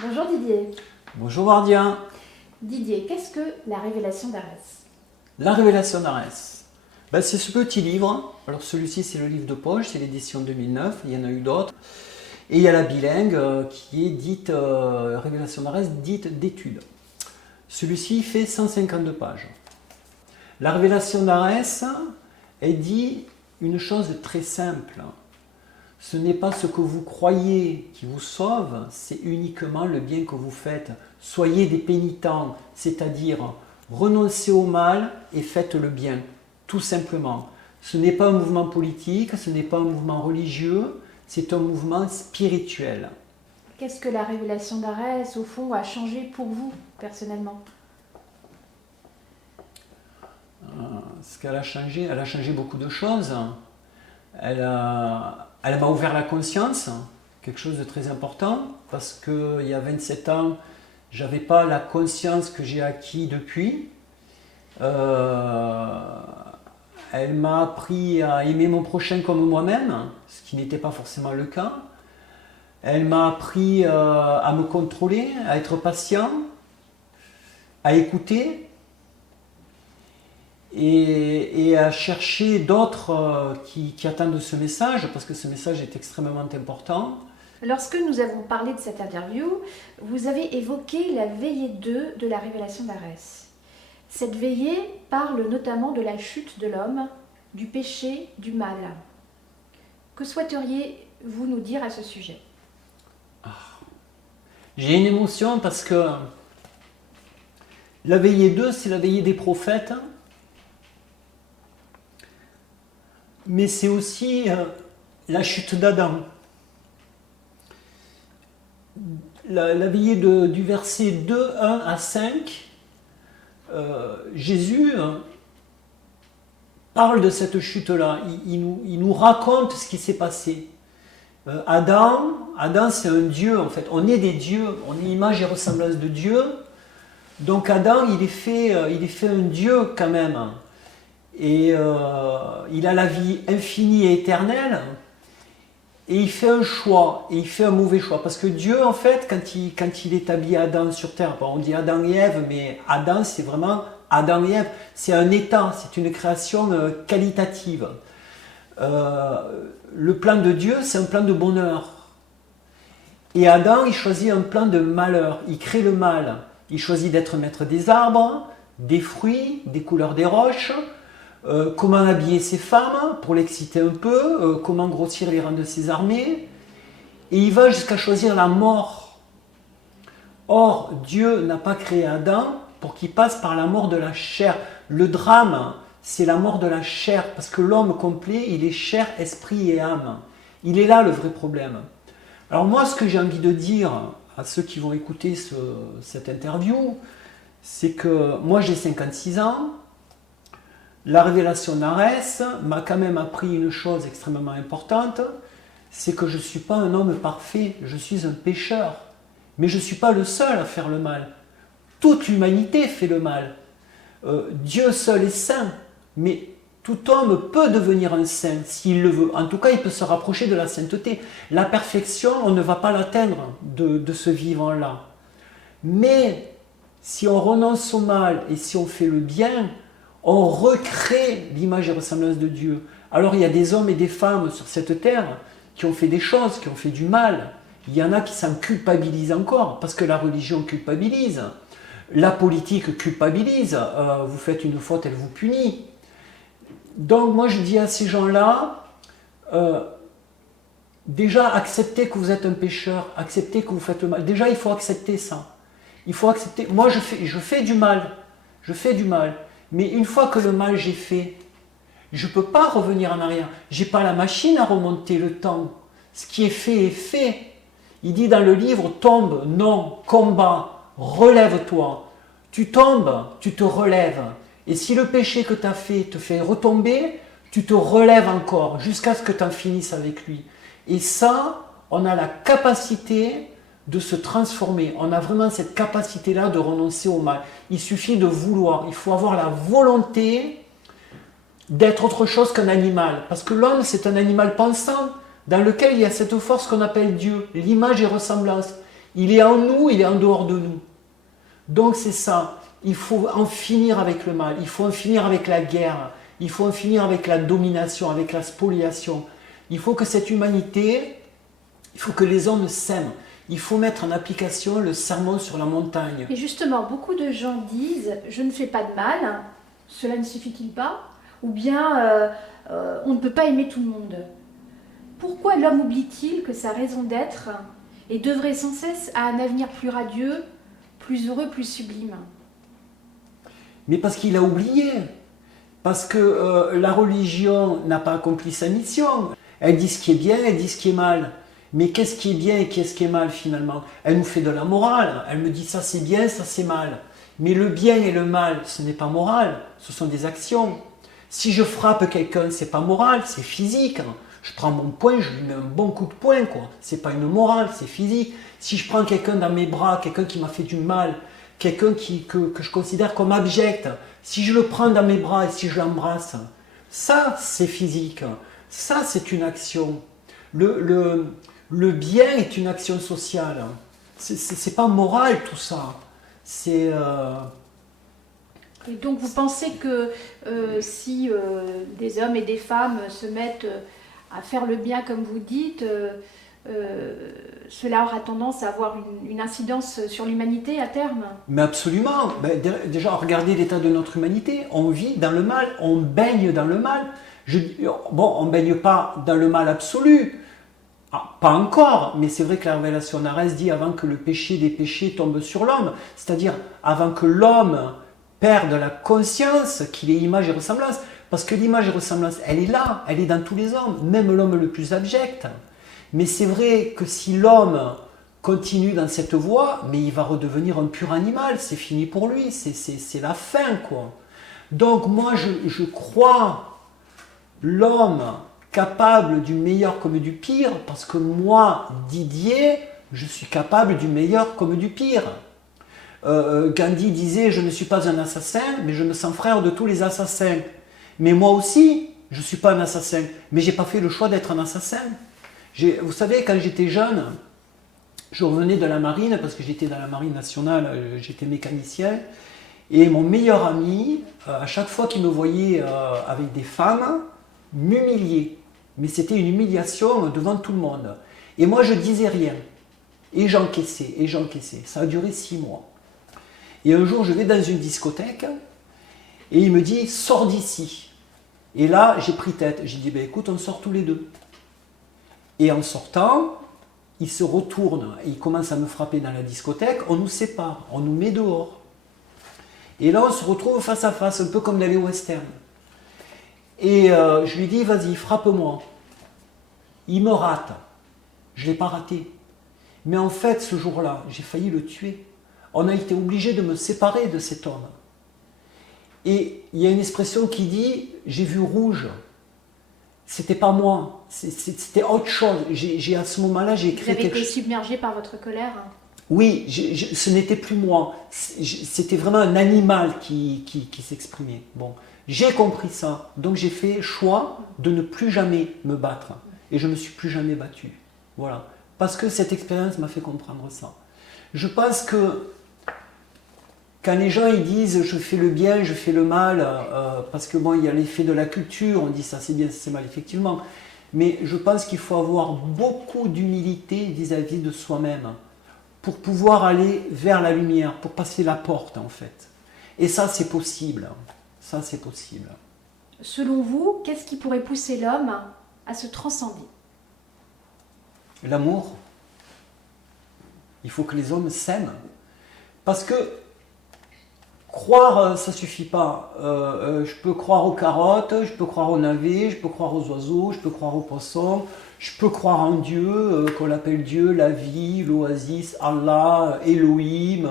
Bonjour Didier. Bonjour Bardien. Didier, qu'est-ce que la révélation d'Arès? La révélation d'Arès. C'est ce petit livre. Alors celui-ci c'est le livre de poche, c'est l'édition 2009, il y en a eu d'autres. Et il y a la bilingue qui est dite Révélation d'Arès, dite d'études. Celui-ci fait 152 pages. La révélation d'Arès, elle dit une chose très simple. Ce n'est pas ce que vous croyez qui vous sauve, c'est uniquement le bien que vous faites. Soyez des pénitents, c'est-à-dire renoncez au mal et faites le bien, tout simplement. Ce n'est pas un mouvement politique, ce n'est pas un mouvement religieux, c'est un mouvement spirituel. Qu'est-ce que la révélation d'Arès, au fond, a changé pour vous, personnellement? Ce qu'elle a changé beaucoup de choses. Elle m'a ouvert la conscience, quelque chose de très important, parce qu'il y a 27 ans, je n'avais pas la conscience que j'ai acquis depuis. Elle m'a appris à aimer mon prochain comme moi-même, ce qui n'était pas forcément le cas. Elle m'a appris à me contrôler, à être patient, à écouter et à chercher d'autres qui attendent ce message, parce que ce message est extrêmement important. Lorsque nous avons parlé de cette interview, vous avez évoqué la veillée 2 de la révélation d'Arès. Cette veillée parle notamment de la chute de l'homme, du péché, du mal. Que souhaiteriez-vous nous dire à ce sujet? J'ai une émotion parce que la veillée 2, c'est la veillée des prophètes, mais c'est aussi la chute d'Adam. La veillée du verset 2, 1 à 5, Jésus parle de cette chute-là. Il nous raconte ce qui s'est passé. Adam c'est un dieu en fait. On est des dieux, on est image et ressemblance de Dieu. Donc Adam, il est fait un dieu quand même. Et il a la vie infinie et éternelle. Et il fait un choix, et il fait un mauvais choix. Parce que Dieu, en fait, quand il établit Adam sur terre, on dit Adam et Ève, mais Adam, c'est vraiment Adam et Ève. C'est un état, c'est une création qualitative. Le plan de Dieu, c'est un plan de bonheur. Et Adam, il choisit un plan de malheur. Il crée le mal. Il choisit d'être maître des arbres, des fruits, des couleurs des roches, comment habiller ses femmes pour l'exciter un peu, comment grossir les rangs de ses armées. Et il va jusqu'à choisir la mort. Or, Dieu n'a pas créé Adam pour qu'il passe par la mort de la chair. Le drame, c'est la mort de la chair, parce que l'homme complet, il est chair, esprit et âme. Il est là le vrai problème. Alors moi, ce que j'ai envie de dire à ceux qui vont écouter cette interview, c'est que moi j'ai 56 ans, la révélation d'Arès m'a quand même appris une chose extrêmement importante, c'est que je ne suis pas un homme parfait, je suis un pécheur. Mais je ne suis pas le seul à faire le mal. Toute l'humanité fait le mal. Dieu seul est saint, mais tout homme peut devenir un saint s'il le veut. En tout cas, il peut se rapprocher de la sainteté. La perfection, on ne va pas l'atteindre de ce vivant-là. Mais si on renonce au mal et si on fait le bien, on recrée l'image et ressemblance de Dieu. Alors il y a des hommes et des femmes sur cette terre qui ont fait des choses, qui ont fait du mal. Il y en a qui s'en culpabilisent encore, parce que la religion culpabilise. La politique culpabilise. Vous faites une faute, elle vous punit. Donc moi je dis à ces gens-là, déjà acceptez que vous êtes un pécheur, acceptez que vous faites le mal. Déjà il faut accepter ça. Il faut accepter. Moi je fais du mal. Je fais du mal. Mais une fois que le mal j'ai fait, je ne peux pas revenir en arrière. Je n'ai pas la machine à remonter le temps. Ce qui est fait est fait. Il dit dans le livre, tombe, non, combat, relève-toi. Tu tombes, tu te relèves. Et si le péché que tu as fait te fait retomber, tu te relèves encore jusqu'à ce que tu en finisses avec lui. Et ça, on a la capacité de se transformer. On a vraiment cette capacité-là de renoncer au mal. Il suffit de vouloir. Il faut avoir la volonté d'être autre chose qu'un animal. Parce que l'homme, c'est un animal pensant dans lequel il y a cette force qu'on appelle Dieu, l'image et ressemblance. Il est en nous, il est en dehors de nous. Donc c'est ça. Il faut en finir avec le mal. Il faut en finir avec la guerre. Il faut en finir avec la domination, avec la spoliation. Il faut que cette humanité, il faut que les hommes s'aiment. Il faut mettre en application le sermon sur la montagne. Et justement, beaucoup de gens disent « je ne fais pas de mal, cela ne suffit-il pas ?» ou bien on ne peut pas aimer tout le monde ». Pourquoi l'homme oublie-t-il que sa raison d'être est d'œuvrer sans cesse à un avenir plus radieux, plus heureux, plus sublime? Mais parce qu'il a oublié. Parce que la religion n'a pas accompli sa mission. Elle dit ce qui est bien, elle dit ce qui est mal. Mais qu'est-ce qui est bien et qu'est-ce qui est mal finalement? Elle nous fait de la morale. Elle me dit ça c'est bien, ça c'est mal. Mais le bien et le mal, ce n'est pas moral, ce sont des actions. Si je frappe quelqu'un, c'est pas moral, c'est physique. Je prends mon poing, je lui mets un bon coup de poing, quoi. C'est pas une morale, c'est physique. Si je prends quelqu'un dans mes bras, quelqu'un qui m'a fait du mal, quelqu'un que je considère comme abject, si je le prends dans mes bras et si je l'embrasse, ça c'est physique. Ça c'est une action. Le bien est une action sociale. C'est pas moral tout ça. C'est... Et donc vous pensez que si des hommes et des femmes se mettent à faire le bien comme vous dites, cela aura tendance à avoir une incidence sur l'humanité à terme? Mais absolument. Ben, déjà, regardez l'état de notre humanité. On vit dans le mal, on baigne dans le mal. Bon, on ne baigne pas dans le mal absolu. Ah, pas encore, mais c'est vrai que la révélation d'Arès dit avant que le péché des péchés tombe sur l'homme, c'est-à-dire avant que l'homme perde la conscience qu'il est image et ressemblance, parce que l'image et ressemblance, elle est là, elle est dans tous les hommes, même l'homme le plus abject. Mais c'est vrai que si l'homme continue dans cette voie, mais il va redevenir un pur animal, c'est fini pour lui, c'est la fin, quoi. Donc moi, je crois l'homme capable du meilleur comme du pire, parce que moi, Didier, je suis capable du meilleur comme du pire. Gandhi disait, je ne suis pas un assassin, mais je me sens frère de tous les assassins. Mais moi aussi, je ne suis pas un assassin, mais je n'ai pas fait le choix d'être un assassin. Vous savez, quand j'étais jeune, je revenais de la marine, parce que j'étais dans la marine nationale, j'étais mécanicien, et mon meilleur ami, à chaque fois qu'il me voyait avec des femmes, m'humiliait. Mais c'était une humiliation devant tout le monde. Et moi, je disais rien. Et j'encaissais, et j'encaissais. Ça a duré 6 mois. Et un jour, je vais dans une discothèque, et il me dit, sors d'ici. Et là, j'ai pris tête. J'ai dit, ben, écoute, on sort tous les deux. Et en sortant, il se retourne, et il commence à me frapper dans la discothèque, on nous sépare, on nous met dehors. Et là, on se retrouve face à face, un peu comme dans les westerns. Et je lui dis, vas-y, frappe-moi. Il me rate. Je ne l'ai pas raté. Mais en fait, ce jour-là, j'ai failli le tuer. On a été obligé de me séparer de cet homme. Et il y a une expression qui dit, j'ai vu rouge. C'était pas moi, c'était autre chose. À ce moment-là, j'ai écrit quelque chose. Vous avez été submergé par votre colère? Oui, ce n'était plus moi. C'était vraiment un animal qui s'exprimait. Bon. J'ai compris ça, donc j'ai fait le choix de ne plus jamais me battre. Et je ne me suis plus jamais battu. Voilà. Parce que cette expérience m'a fait comprendre ça. Je pense que quand les gens ils disent je fais le bien, je fais le mal, parce que bon, il y a l'effet de la culture, on dit ça c'est bien, ça c'est mal, effectivement. Mais je pense qu'il faut avoir beaucoup d'humilité vis-à-vis de soi-même pour pouvoir aller vers la lumière, pour passer la porte en fait. Et ça c'est possible. Ça, c'est possible. Selon vous, qu'est-ce qui pourrait pousser l'homme à se transcender? L'amour. Il faut que les hommes s'aiment. Parce que croire, ça ne suffit pas. Je peux croire aux carottes, je peux croire aux navets, je peux croire aux oiseaux, je peux croire aux poissons, je peux croire en Dieu, qu'on l'appelle Dieu, la vie, l'oasis, Allah, Elohim,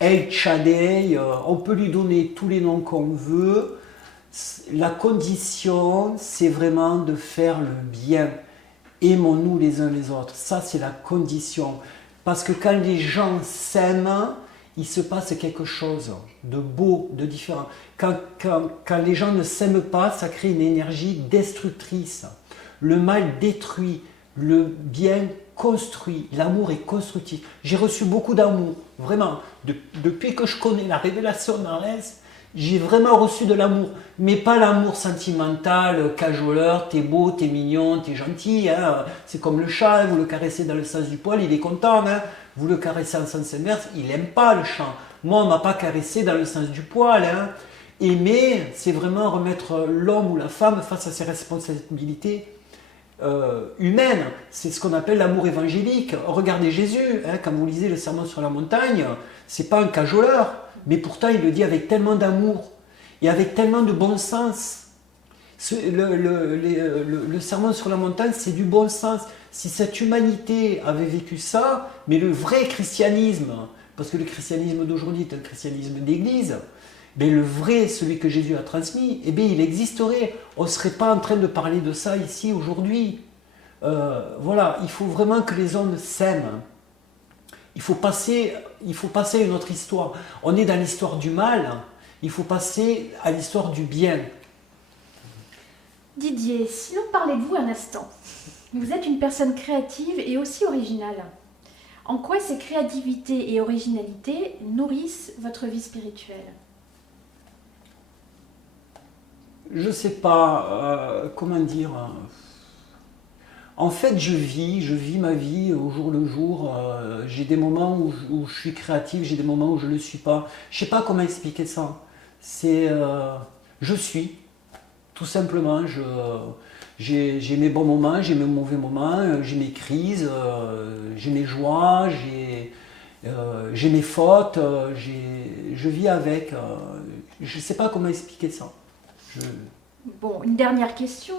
El Shaddai, on peut lui donner tous les noms qu'on veut. La condition, c'est vraiment de faire le bien. Aimons-nous les uns les autres. Ça, c'est la condition. Parce que quand les gens s'aiment, il se passe quelque chose de beau, de différent. Quand les gens ne s'aiment pas, ça crée une énergie destructrice. Le mal détruit, le bien construit, l'amour est constructif. J'ai reçu beaucoup d'amour, vraiment. Depuis que je connais la révélation d'Arès, j'ai vraiment reçu de l'amour. Mais pas l'amour sentimental, cajoleur, t'es beau, t'es mignon, t'es gentil. Hein. C'est comme le chat, vous le caressez dans le sens du poil, il est content. Hein. Vous le caressez en sens inverse, il n'aime pas le chat. Moi, on ne m'a pas caressé dans le sens du poil. Hein. Aimer, c'est vraiment remettre l'homme ou la femme face à ses responsabilités humaines. C'est ce qu'on appelle l'amour évangélique. Regardez Jésus, hein, quand vous lisez le Sermon sur la montagne, c'est pas un cajoleur, mais pourtant il le dit avec tellement d'amour et avec tellement de bon sens. Le Sermon sur la montagne, c'est du bon sens. Si cette humanité avait vécu ça, mais le vrai christianisme, parce que le christianisme d'aujourd'hui est un christianisme d'église, mais le vrai, celui que Jésus a transmis, eh bien, il existerait. On ne serait pas en train de parler de ça ici aujourd'hui. Voilà, il faut vraiment que les hommes s'aiment. Il faut passer à une autre histoire. On est dans l'histoire du mal, il faut passer à l'histoire du bien. Didier, si l'on parlait de vous un instant, vous êtes une personne créative et aussi originale. En quoi ces créativités et originalités nourrissent votre vie spirituelle ? Je sais pas, comment dire. En fait, je vis ma vie au jour le jour. J'ai des moments où je suis créatif, j'ai des moments où je ne le suis pas. Je sais pas comment expliquer ça. C'est, je suis, tout simplement. J'ai mes bons moments, j'ai mes mauvais moments, j'ai mes crises, j'ai mes joies, j'ai mes fautes. Je vis avec. Je sais pas comment expliquer ça. Bon, une dernière question.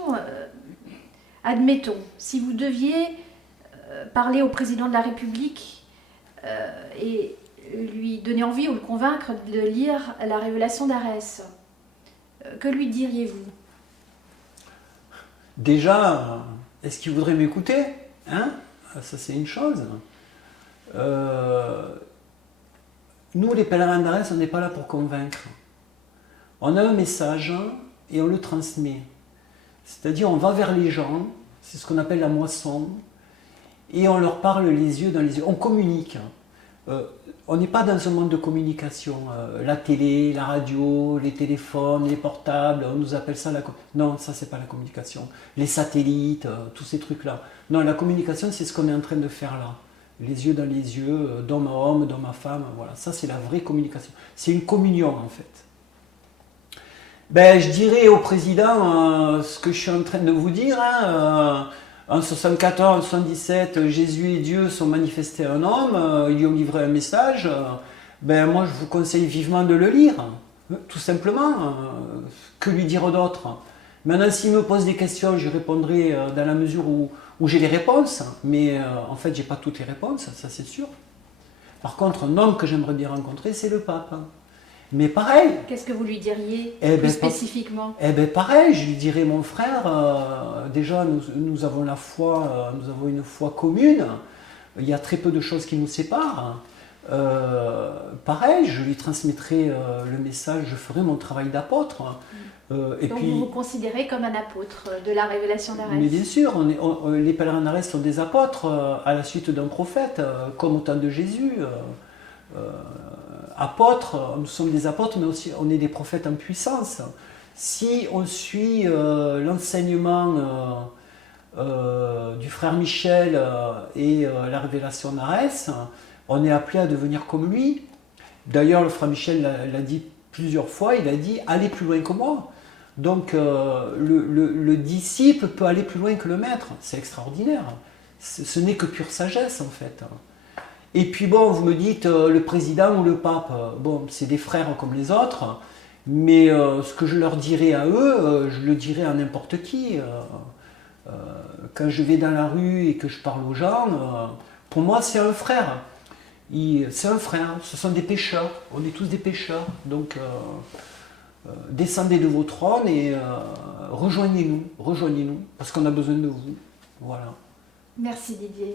Admettons, si vous deviez parler au président de la République et lui donner envie ou le convaincre de lire la Révélation d'Arès, que lui diriez-vous ? Déjà, est-ce qu'il voudrait m'écouter ? Hein ? Ça, c'est une chose. Nous, les pèlerins d'Arès, on n'est pas là pour convaincre. On a un message et on le transmet. C'est-à-dire, on va vers les gens, c'est ce qu'on appelle la moisson, et on leur parle les yeux dans les yeux. On communique. On n'est pas dans un monde de communication. La télé, la radio, les téléphones, les portables, on nous appelle ça la communication. Non, ça, c'est pas la communication. Les satellites, tous ces trucs-là. Non, la communication, c'est ce qu'on est en train de faire là. Les yeux dans les yeux, d'homme à homme, d'homme à femme. Voilà, ça, c'est la vraie communication. C'est une communion, en fait. Ben, je dirais au président ce que je suis en train de vous dire. Hein, en 74, en 77, Jésus et Dieu sont manifestés à un homme, ils lui ont livré un message. Ben, moi, je vous conseille vivement de le lire, tout simplement. Que lui dire d'autre ? Maintenant, s'il me pose des questions, je répondrai dans la mesure où j'ai les réponses. Mais en fait, j'ai pas toutes les réponses, ça c'est sûr. Par contre, un homme que j'aimerais bien rencontrer, c'est le pape. Mais pareil. Qu'est-ce que vous lui diriez plus spécifiquement ? Pareil, je lui dirais, mon frère, déjà nous avons la foi, nous avons une foi commune. Il y a très peu de choses qui nous séparent. Pareil, je lui transmettrai le message, je ferai mon travail d'apôtre. Donc vous vous considérez comme un apôtre de la Révélation d'Arès ? Mais bien sûr, les pèlerins d'Arès sont des apôtres à la suite d'un prophète, comme au temps de Jésus. Apôtres, nous sommes des apôtres, mais aussi on est des prophètes en puissance. Si on suit l'enseignement du frère Michel et la révélation d'Arès, on est appelé à devenir comme lui. D'ailleurs, le frère Michel l'a dit plusieurs fois, il a dit « allez plus loin que moi ». Donc le disciple peut aller plus loin que le maître, c'est extraordinaire. Ce n'est que pure sagesse en fait. Et puis bon, vous me dites le président ou le pape, bon, c'est des frères comme les autres, mais ce que je leur dirais à eux, je le dirais à n'importe qui. Quand je vais dans la rue et que je parle aux gens, pour moi c'est un frère. C'est un frère, ce sont des pécheurs, on est tous des pécheurs. Donc descendez de vos trônes et rejoignez-nous, parce qu'on a besoin de vous. Voilà. Merci Didier.